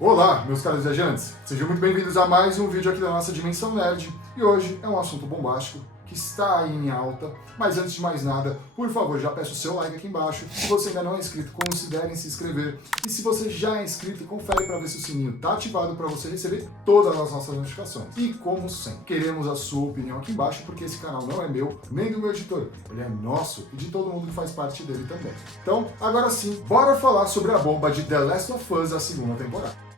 Olá, meus caros viajantes! Sejam muito bem-vindos a mais um vídeo aqui da nossa Dimensão Nerd. E hoje é um assunto bombástico que está aí em alta, mas antes de mais nada, por favor, já peço o seu like aqui embaixo. Se você ainda não é inscrito, considere se inscrever. E se você já é inscrito, confere para ver se o sininho está ativado para você receber todas as nossas notificações. E como sempre, queremos a sua opinião aqui embaixo, porque esse canal não é meu, nem do meu editor. Ele é nosso e de todo mundo que faz parte dele também. Então, agora sim, bora falar sobre a bomba de The Last of Us, a segunda temporada.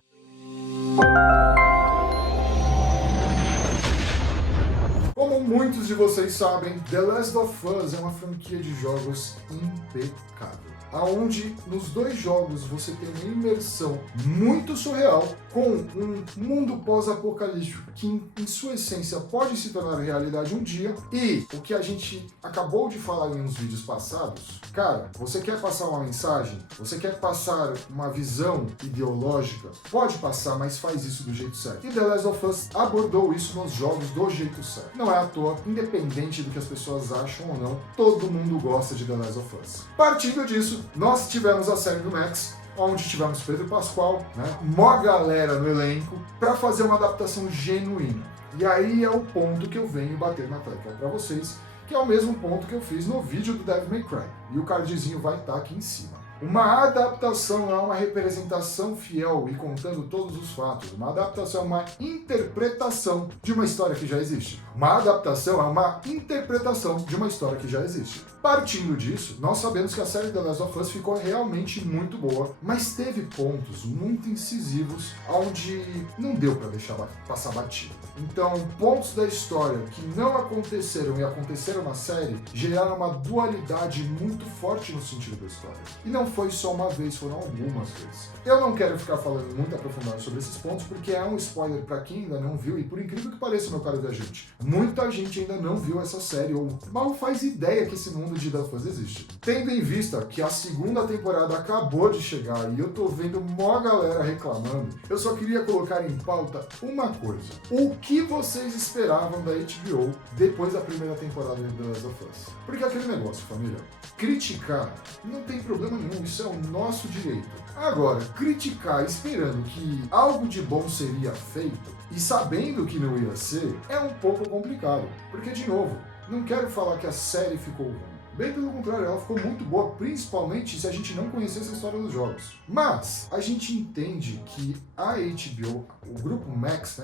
Como muitos de vocês sabem, The Last of Us é uma franquia de jogos impecável, aonde nos dois jogos você tem uma imersão muito surreal com um mundo pós-apocalíptico que em sua essência pode se tornar realidade um dia, e o que a gente acabou de falar em uns vídeos passados, cara, você quer passar uma mensagem, você quer passar uma visão ideológica, pode passar, mas faz isso do jeito certo. E The Last of Us abordou isso nos jogos do jeito certo. Não é à toa, independente do que as pessoas acham ou não, todo mundo gosta de The Last of Us. Partindo disso, nós tivemos a série do Max, onde tivemos Pedro Pascal, mó galera no elenco, para fazer uma adaptação genuína. E aí é o ponto que eu venho bater na tecla para vocês, que é o mesmo ponto que eu fiz no vídeo do Devil May Cry. E o cardzinho vai estar aqui em cima. Uma adaptação é uma representação fiel e contando todos os fatos. Uma adaptação é uma interpretação de uma história que já existe. Uma adaptação é uma interpretação de uma história que já existe. Partindo disso, nós sabemos que a série The Last of Us ficou realmente muito boa, mas teve pontos muito incisivos onde não deu para deixar passar batido. Então, pontos da história que não aconteceram e aconteceram na série geraram uma dualidade muito forte no sentido da história. E não foi só uma vez, foram algumas vezes. Eu não quero ficar falando muito aprofundado sobre esses pontos, porque é um spoiler para quem ainda não viu, e por incrível que pareça, meu caro viajante, muita gente ainda não viu essa série, ou mal faz ideia que esse mundo de The Last of Us existe. Tendo em vista que a segunda temporada acabou de chegar e eu tô vendo mó galera reclamando, eu só queria colocar em pauta uma coisa. O que vocês esperavam da HBO depois da primeira temporada de The Last of Us? Porque aquele negócio, família, criticar não tem problema nenhum, isso é o nosso direito. Agora, criticar esperando que algo de bom seria feito e sabendo que não ia ser, é um pouco complicado. Porque, de novo, não quero falar que a série ficou ruim. Bem pelo contrário, ela ficou muito boa, principalmente se a gente não conhecesse a história dos jogos. Mas a gente entende que a HBO, o grupo Max,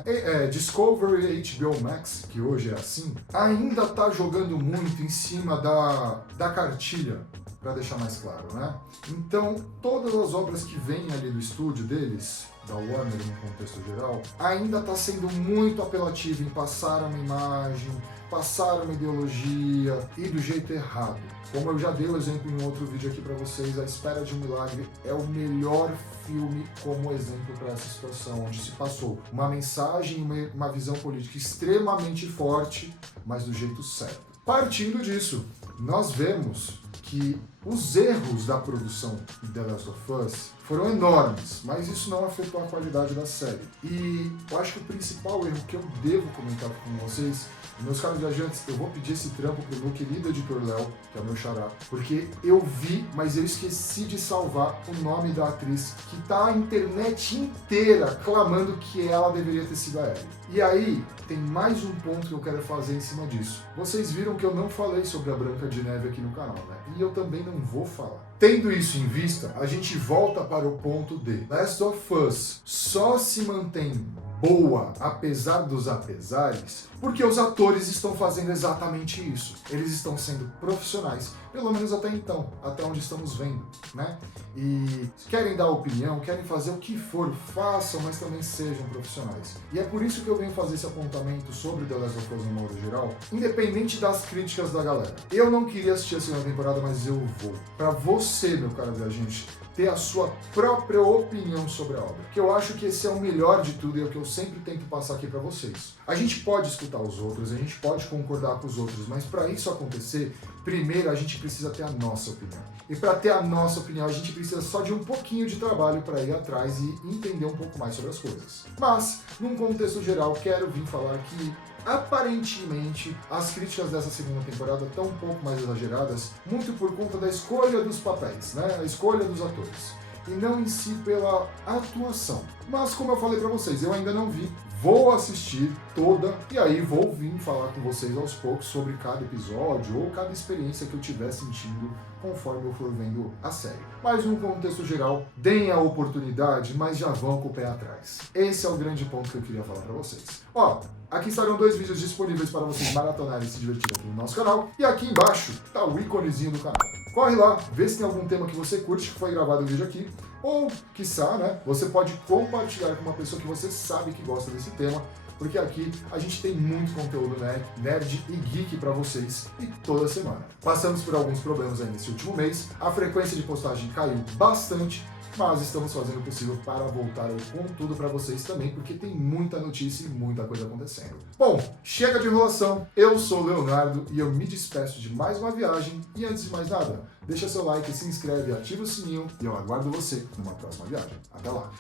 Discovery HBO Max, que hoje é assim, ainda tá jogando muito em cima da cartilha, para deixar mais claro, né? Então, todas as obras que vêm ali do estúdio deles, da Warner no contexto geral, ainda está sendo muito apelativo em passar uma imagem, passar uma ideologia e do jeito errado. Como eu já dei o exemplo em outro vídeo aqui para vocês, A Espera de um Milagre é o melhor filme como exemplo para essa situação, onde se passou uma mensagem, uma visão política extremamente forte, mas do jeito certo. Partindo disso, nós vemos que os erros da produção de The Last of Us foram enormes, mas isso não afetou a qualidade da série. E eu acho que o principal erro que eu devo comentar com vocês, meus caros viajantes, eu vou pedir esse trampo pro meu querido editor Léo, que é o meu xará, porque eu vi, mas eu esqueci de salvar o nome da atriz, que tá a internet inteira clamando que ela deveria ter sido a Ellie. E aí, tem mais um ponto que eu quero fazer em cima disso. Vocês viram que eu não falei sobre a Branca de Neve aqui no canal, né? E eu também não vou falar. Tendo isso em vista, a gente volta para o ponto de Last of Us só se mantém boa, apesar dos apesares, porque os atores estão fazendo exatamente isso. Eles estão sendo profissionais, pelo menos até então, até onde estamos vendo, né? E querem dar opinião, querem fazer o que for, façam, mas também sejam profissionais. E é por isso que eu venho fazer esse apontamento sobre The Last of Us no modo geral, independente das críticas da galera. Eu não queria assistir a segunda temporada, mas eu vou. Pra você, meu caro viajante, ter a sua própria opinião sobre a obra. Que eu acho que esse é o melhor de tudo e é o que eu sempre tento passar aqui para vocês. A gente pode escutar os outros, a gente pode concordar com os outros, mas para isso acontecer, primeiro a gente precisa ter a nossa opinião. E para ter a nossa opinião, a gente precisa só de um pouquinho de trabalho para ir atrás e entender um pouco mais sobre as coisas. Mas, num contexto geral, quero vir falar que aparentemente as críticas dessa segunda temporada estão um pouco mais exageradas, muito por conta da escolha dos papéis, né? A escolha dos atores. e não em si pela atuação. Mas como eu falei pra vocês, eu ainda não vi, vou assistir toda e aí vou vir falar com vocês aos poucos sobre cada episódio ou cada experiência que eu estiver sentindo conforme eu for vendo a série. Mas num contexto geral, deem a oportunidade, mas já vão com o pé atrás. Esse é o grande ponto que eu queria falar pra vocês. Ó, aqui estarão 2 vídeos disponíveis para vocês maratonarem e se divertirem aqui no nosso canal. E aqui embaixo tá o íconezinho do canal. Corre lá, vê se tem algum tema que você curte que foi gravado no vídeo aqui. Ou, quiçá, né, você pode compartilhar com uma pessoa que você sabe que gosta desse tema, porque aqui a gente tem muito conteúdo, né, nerd e geek pra vocês e toda semana. Passamos por alguns problemas aí nesse último mês, a frequência de postagem caiu bastante, mas estamos fazendo o possível para voltar com tudo para vocês também, porque tem muita notícia e muita coisa acontecendo. Bom, chega de enrolação, eu sou o Leonardo e eu me despeço de mais uma viagem e antes de mais nada, deixa seu like, se inscreve, ativa o sininho e eu aguardo você numa próxima viagem. Até lá!